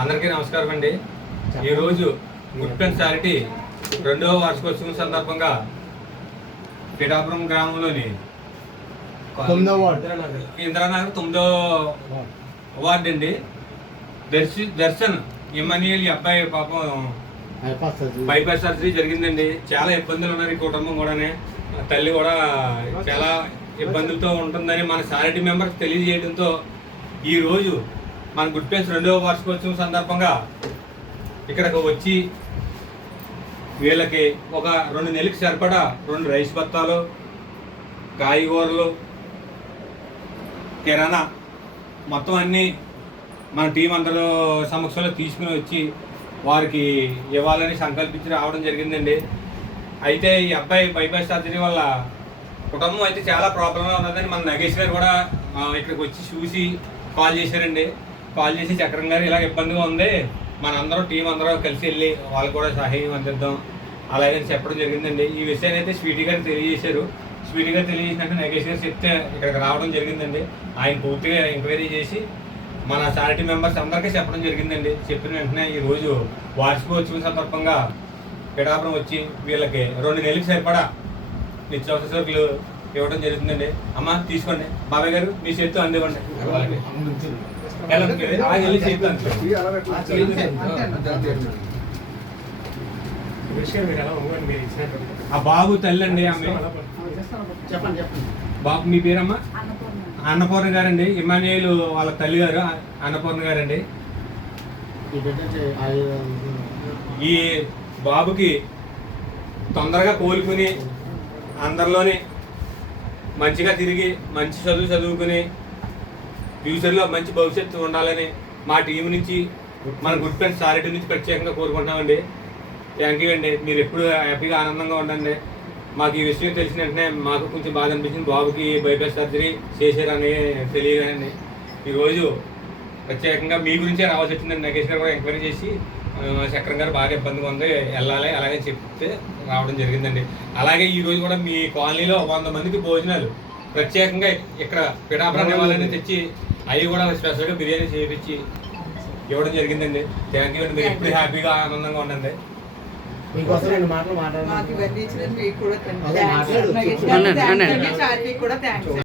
అందరికీ నమస్కారం అండి. ఈరోజు గుడ్ చారిటీ 2వ వార్షికోత్సవం సందర్భంగా పిఠాపురం గ్రామంలోని ఇంద్రానగర్ 9వ వార్డు అండి దర్శన్ ఇమ్మనియల్ అబ్బాయి పాపం బైపాస్ సర్జరీ జరిగిందండి. చాలా ఇబ్బందులు ఉన్నారు ఈ కుటుంబం కూడానే. తల్లి కూడా చాలా ఇబ్బందులతో ఉంటుందని మన చారిటీ మెంబర్స్ తెలియజేయడంతో ఈరోజు మన గుడ్ ఫ్రెండ్స్ 2వ వార్షికోత్సవం సందర్భంగా ఇక్కడికి వచ్చి వీళ్ళకి ఒక 2 నెలలకు సరిపడా 2 రైస్ బత్తాలు, కాయగూరలు, కిరాణా మొత్తం అన్నీ మన టీం అందరూ సమక్షంలో తీసుకుని వచ్చి వారికి ఇవ్వాలని సంకల్పించి రావడం జరిగిందండి. అయితే ఈ అబ్బాయి బైపాస్ సర్జరీ వల్ల కుటుంబం అయితే చాలా ప్రాబ్లంగా ఉన్నదని మన నగేష్ గారు కూడా ఇక్కడికి వచ్చి చూసి కాల్ చేశారండి. కాల్ చేసి చక్రం గారు ఇలా ఇబ్బందిగా ఉంది, మన అందరం టీం అందరూ కలిసి వెళ్ళి వాళ్ళు కూడా సహాయం అందిద్దాం అలాగే చెప్పడం జరిగిందండి. ఈ విషయాన్ని అయితే స్వీటీ గారు తెలియజేశారు. స్వీటీ గారు తెలియజేసినట్టు నగేష్ గారు చెప్తే ఇక్కడికి రావడం జరిగిందండి. ఆయన పూర్తిగా ఎంక్వైరీ చేసి మన చారిటీ మెంబర్స్ అందరికీ చెప్పడం జరిగిందండి. చెప్పిన వెంటనే ఈరోజు వార్షికోత్సవం సందర్భంగా పిఠాపురం వచ్చి వీళ్ళకి 2 నెలలకు సరిపడా నిత్యావసర సరుకులు ఇవ్వడం జరుగుతుందండి. అమ్మ తీసుకోండి, బాబాయ్ గారు మీ చేతితో అందివ్వండి. ఆ బాబు తల్లి అండి ఆమె. బాబు మీ పేరమ్మా? అన్నపూర్ణ గారండి. ఇమానియేలు వాళ్ళ తల్లి గారు అన్నపూర్ణ గారండి. ఈ బాబుకి తొందరగా కోలుకుని అందరిలోని మంచిగా తిరిగి మంచి చదువుకుని ఫ్యూచర్లో మంచి భవిష్యత్తు ఉండాలని మా టీం నుంచి మన గుడ్ ఫ్రెండ్స్ చారిటీ నుంచి ప్రత్యేకంగా కోరుకుంటున్నామండి. థ్యాంక్ యూ అండి. మీరు ఎప్పుడు హ్యాపీగా ఆనందంగా ఉండండి. మాకు ఈ విషయం తెలిసిన వెంటనే మాకు కొంచెం బాధ అనిపించింది. బాబుకి బైపాస్ సర్జరీ చేశారని తెలియగానే ఈరోజు ప్రత్యేకంగా మీ గురించే రావాల్సి వచ్చిందండి. నగేష్ గారు కూడా ఎంక్వైరీ చేసి చక్రం గారు బాగా ఇబ్బందిగా ఉంది వెళ్ళాలి అలాగే చెప్తే రావడం జరిగిందండి. అలాగే ఈరోజు కూడా మీ కాలనీలో 100 మందికి భోజనాలు ప్రత్యేకంగా ఇక్కడ పిఠాపురం ఇవ్వాలని తెచ్చి అవి కూడా స్పెషల్గా బిర్యానీ చేయించి ఇవ్వడం జరిగిందండి. థ్యాంక్ యూ అండి. మీరు ఎప్పుడు హ్యాపీగా ఆనందంగా ఉండండి. మీకోసం 2 మాటలు మాట్లాడాలి.